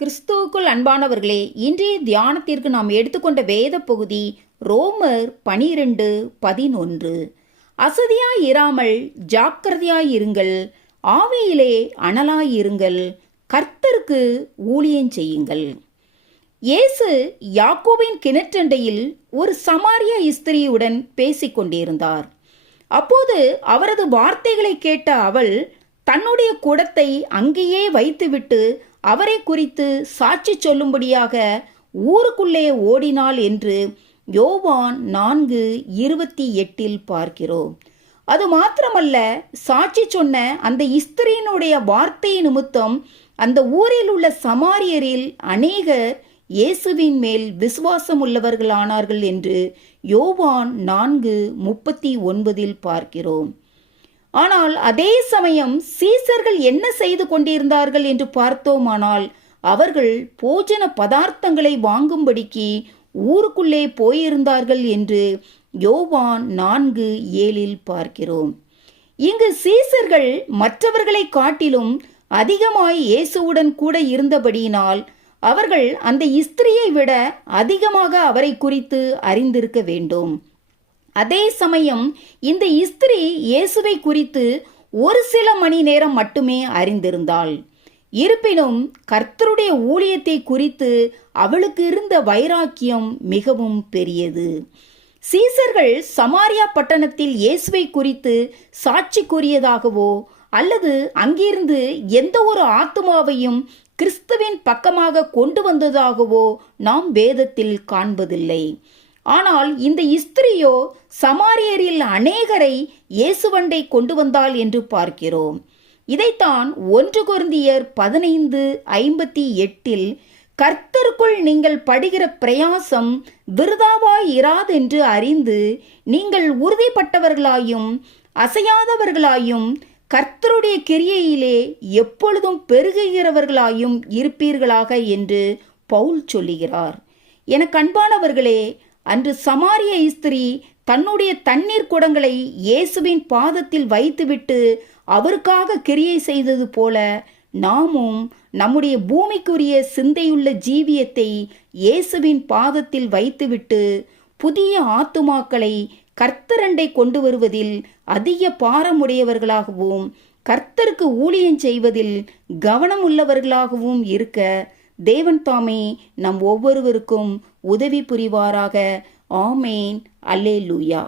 கிறிஸ்துவுக்குள் அன்பானவர்களே, இன்றைய தியானத்திற்கு நாம் எடுத்துக்கொண்ட வேத பகுதி ரோமர் 12:11. அசதியாயிராமல் ஜாக்கிரதையாயிருங்கள், ஆவியிலே அனலாயிருங்கள், கர்த்தருக்கு ஊழியம் செய்யுங்கள். இயேசு யாக்கோபின் கிணற்றண்டையில் ஒரு சமாரிய ஸ்திரீயுடன் பேசிக் கொண்டிருந்தார். அப்போது அவரது வார்த்தைகளை கேட்ட அவள் தன்னுடைய குடத்தை அங்கேயே வைத்துவிட்டு அவரை குறித்து சாட்சி சொல்லும்படியாக ஊருக்குள்ளே ஓடினாள் என்று யோவான் 4:28 பார்க்கிறோம். அது மாத்திரமல்ல, சாட்சி சொன்ன அந்த ஸ்திரீயினுடைய வார்த்தை நிமித்தம் அந்த ஊரில் உள்ள சமாரியரில் அநேகர் இயேசுவின் மேல் விசுவாசம் உள்ளவர்களானார்கள் என்று யோவான் 4:39 பார்க்கிறோம். ஆனால் அதே சமயம் சீசர்கள் என்ன செய்து கொண்டிருந்தார்கள் என்று பார்த்தோமானால், அவர்கள் போஜன பதார்த்தங்களை வாங்கும்படிக்கு ஊருக்குள்ளே போயிருந்தார்கள் என்று யோவான் 4:7 பார்க்கிறோம். இங்கு சீசர்கள் மற்றவர்களை காட்டிலும் அதிகமாய் இயேசுவுடன் கூட இருந்தபடியினால் அவர்கள் அந்த ஸ்திரியை விட அதிகமாக அவரை குறித்து அறிந்திருக்க வேண்டும். அதே சமயம் இந்த ஸ்திரீ இயேசுவை குறித்து ஒரு சில மணி நேரம் மட்டுமே அறிந்திருந்தாள். இருப்பினும் கர்த்தருடைய ஊழியத்தை குறித்து அவளுக்கு இருந்த வைராக்கியம் மிகவும் பெரியது. சீசர்கள் சமாரியா பட்டணத்தில் இயேசுவை குறித்து சாட்சி கூறியதாகவோ அல்லது அங்கிருந்து எந்த ஒரு ஆத்துமாவையும் கிறிஸ்துவின் பக்கமாக கொண்டு வந்ததாகவோ நாம் வேதத்தில் காண்பதில்லை. ஆனால் இந்த ஸ்திரியோ சமாரியரில் அநேகரை இயேசுவண்டை கொண்டு வந்தாள் என்று பார்க்கிறோம். இதைத்தான் 1 கொரிந்தியர் 15:58 கர்த்தருக்குள் நீங்கள் படுகிற பிரயாசம் விருதாவாய் இராதென்று அறிந்து நீங்கள் உறுதிப்பட்டவர்களாயும் அசையாதவர்களாயும் கர்த்தருடைய கிரியையிலே எப்பொழுதும் பெருகுகிறவர்களாயும் இருப்பீர்களாக என்று பவுல் சொல்லுகிறார். எனக்கு அன்பானவர்களே, அன்று சமாரிய ஸ்திரீ தன்னுடைய தண்ணீர் குடங்களை இயேசுவின் பாதத்தில் வைத்துவிட்டு அவருக்காக கிரியை செய்தது போல நாமும் நம்முடைய பூமிக்குரிய சிந்தையுள்ள ஜீவியத்தை இயேசுவின் பாதத்தில் வைத்துவிட்டு புதிய ஆத்துமாக்களை கர்த்தரண்டை கொண்டு வருவதில் அதிக பாரமுடையவர்களாகவும் கர்த்தருக்கு ஊழியம் செய்வதில் கவனம் உள்ளவர்களாகவும் இருக்க தேவன் தாமே நம் ஒவ்வொருவருக்கும் உதவி புரிவாராக. ஆமேன். அல்லேலூயா.